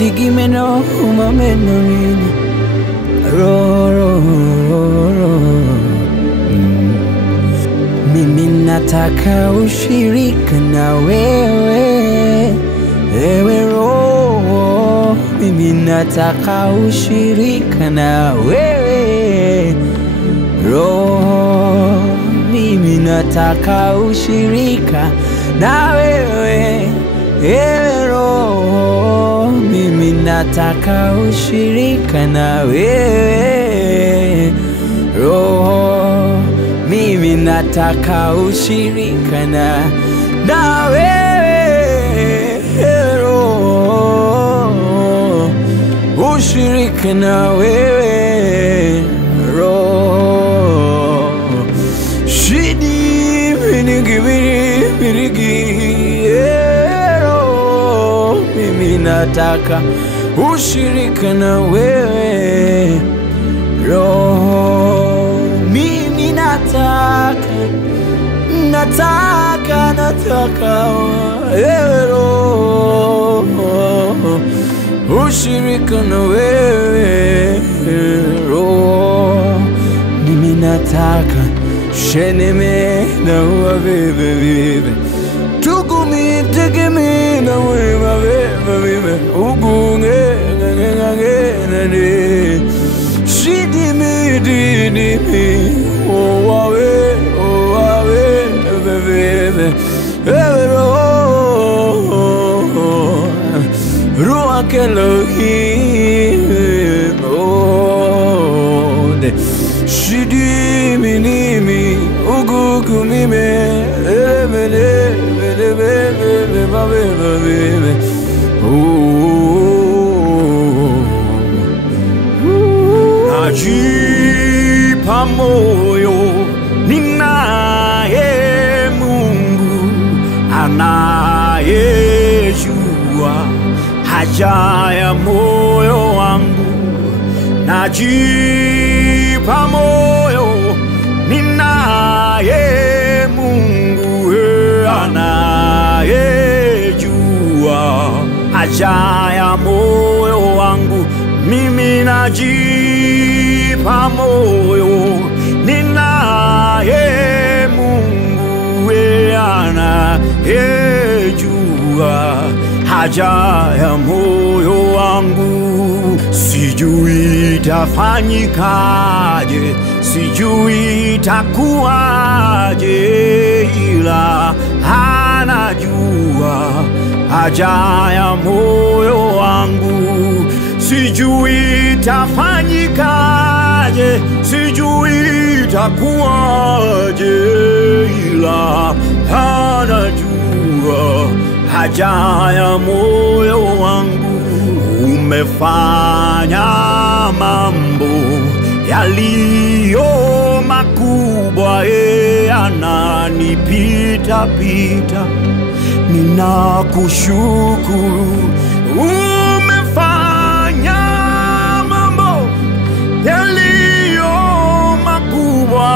Shidigimeno umamenorina ro. Mimi nataka ushirika na wewe, ewe roho. Mimi nataka ushirika na wewe, roho. Mimi nataka ushirika na wewe, ewe roho. Mimi nataka ushirika na wewe, roho. Mimi nataka ushirika na wewe, roho. Ushirika na wewe, roho. Shidi minigi roho. Mimi nataka ushirika na wewe, roho. Mimi nataka wewe, roho. Ushirika na wewe, roho. Mimi nataka sheneme na wewe, tukumi tegemi na wewe, ugunge nane shidimi didimi owawe wewe, roho Elohim, de shidimi nimi ugugumime najipa moyo ninaye Mungu anayejua haja ya moyo wangu. Najipa moyo ninaye Mungu anayejua haja ya moyo wangu. Mimi najipa moyo ninaye Mungu anayejua haja ya moyo wangu. Sijui itafanyikaje, sijui itakuwaje, ila anajua haja ya moyo wangu. Sijui itafanyikaje, sijui itakuwaje, ila anajua haja ya moyo wangu. Umefanya mambo yaliyo makubwa, yananipita pita, ninakushukuru. Umefanya mambo yaliyo makubwa,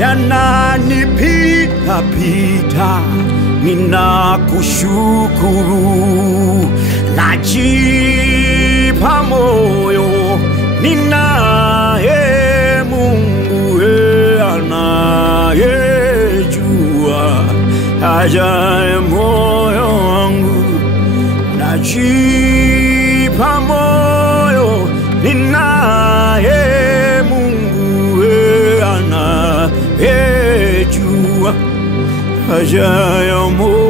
yananipita pita, ninakushukuru. Najipa moyo ninaye Mungu anayejua haja ya moyo wangu. Najipa moyo ninaye Mungu anayejua haja ya moyo